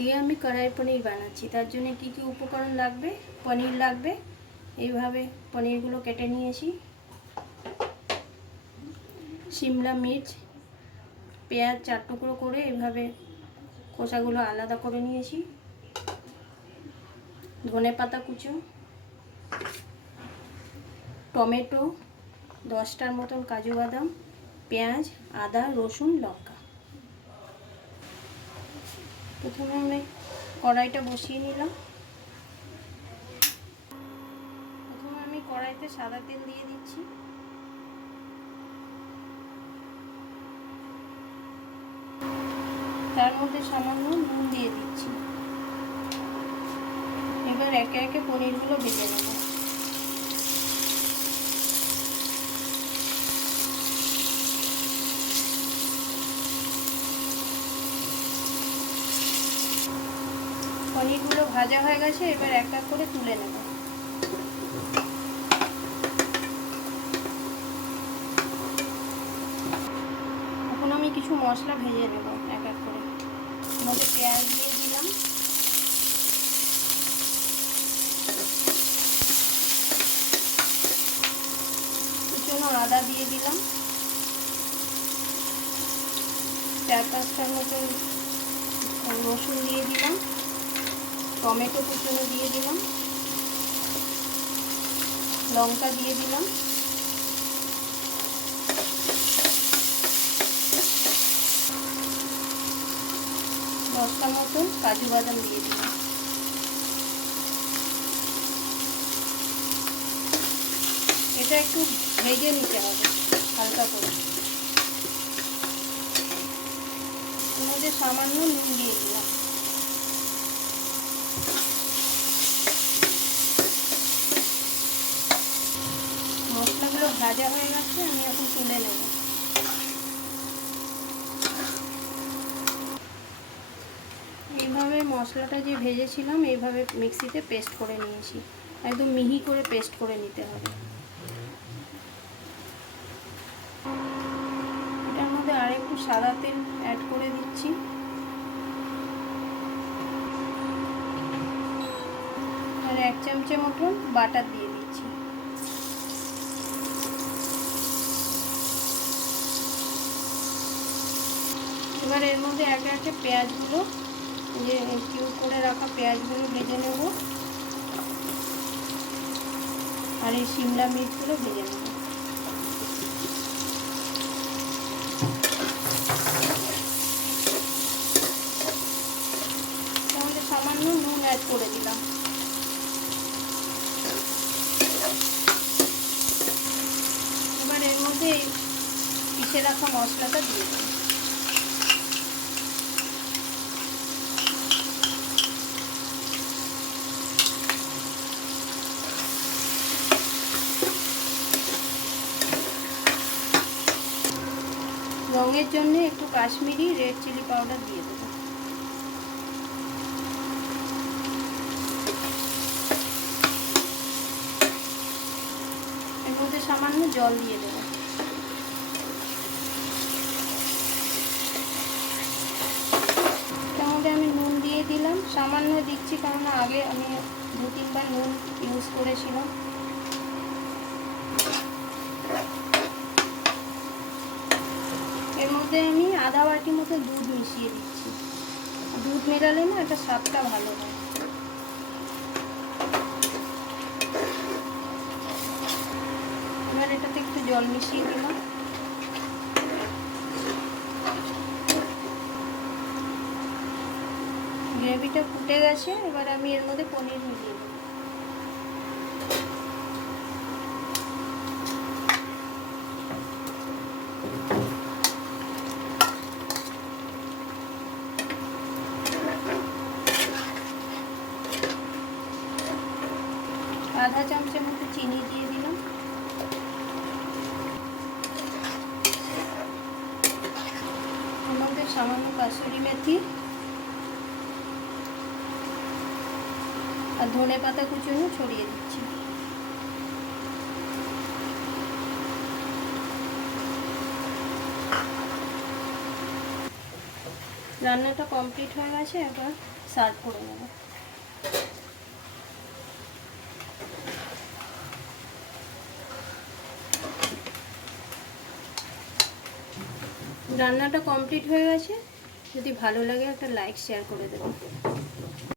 আজকে আমি কড়াই পনির বানাচ্ছি। তার জন্য কি কি উপকরণ লাগবে? পনির লাগবে। এইভাবে পনিরগুলো কেটে নিয়েছি। শিমলা মির্চ, পেঁয়াজ 4 টুকরো করে এইভাবে খোসাগুলো আলাদা করে নিয়েছি। ধনেপাতা কুচো, টমেটো 10টার মতন, কাজু বাদাম, পেঁয়াজ, আদা, রসুন, লঙ্কা। প্রথমে আমি কড়াইটা বসিয়ে নিলাম। প্রথমে আমি কড়াইতে সাদা তেল দিয়ে দিচ্ছি। তার মধ্যে সামান্য নুন দিয়ে দিচ্ছি। এবার একে একে পনিরগুলো ভেজে নেব। পনিরগুলো ভাজা হয়ে গেছে, এবার এক এক করে তুলে নেব। এখন আমি কিছু মশলা ভেজে নেব এক এক করে। মধ্যে পেঁয়াজ দিয়ে দিলাম, কুচনো আদা দিয়ে দিলাম, 4-5টার মতন রসুন দিয়ে দিলাম, টমেটো কুচনো দিয়ে দিলাম, লঙ্কা দিয়ে দিলাম, 10টা মতন কাজু বাদাম দিয়ে দিলাম। এটা একটু ভেজে নিতে হবে হালকা করে। এর মধ্যে সামান্য নুন দিয়ে দিলাম। মশলাগুলো ভাজা হয়ে গেছে, আমি এখন তুলে নেব। এইভাবে মশলাটা যে ভেজেছিলাম এইভাবে মিক্সিতে পেস্ট করে নিয়েছি। একদম মিহি করে পেস্ট করে নিতে হবে। এটার মধ্যে আর একটু সাদা তেল অ্যাড করে দিচ্ছি। আর 1 চামচের মতন বাটার দিয়ে দিচ্ছি। এবার এর মধ্যে একে একে পেঁয়াজগুলো, যে কিউব করে রাখা পেঁয়াজগুলো ভেজে নেব। আর এই শিমলা মির্চগুলো ভেজে নেব। তাহলে সামান্য নুন অ্যাড করে দিলাম। এবার এর মধ্যে পিষে রাখা মশলাটা দিয়ে দেব। রঙের জন্য একটু কাশ্মীরি রেড চিলি পাউডার দিয়ে দেবো। এর মধ্যে সামান্য জল দিয়ে দেবো। তার মধ্যে আমি নুন দিয়ে দিলাম, সামান্য দিচ্ছি কারণ আগে আমি 2-3 বার নুন ইউজ করেছিলাম। এর মধ্যে আমি আধা বাটি মতো দুধ মিশিয়ে দিচ্ছি। দুধ মেলালে না এটা স্বাদটা ভালো হয়। এবার এটাতে একটু জল মিশিয়ে দিলাম। গ্রেভিটা ফুটে গেছে, এবার আমি এর মধ্যে পনির মিলিয়ে দেব। আধা চামচের মতো চিনি দিয়ে দিলাম। এর মধ্যে সামান্য কাসুরি মেথি আর ধনেপাতা কুচনো ছড়িয়ে দিচ্ছি। রান্নাটা কমপ্লিট হয়ে গেছে। এবার সার্ভ করে নেব। রান্নাটা কমপ্লিট হয়ে গেছে। যদি ভালো লাগে একটা লাইক শেয়ার করে দেবেন।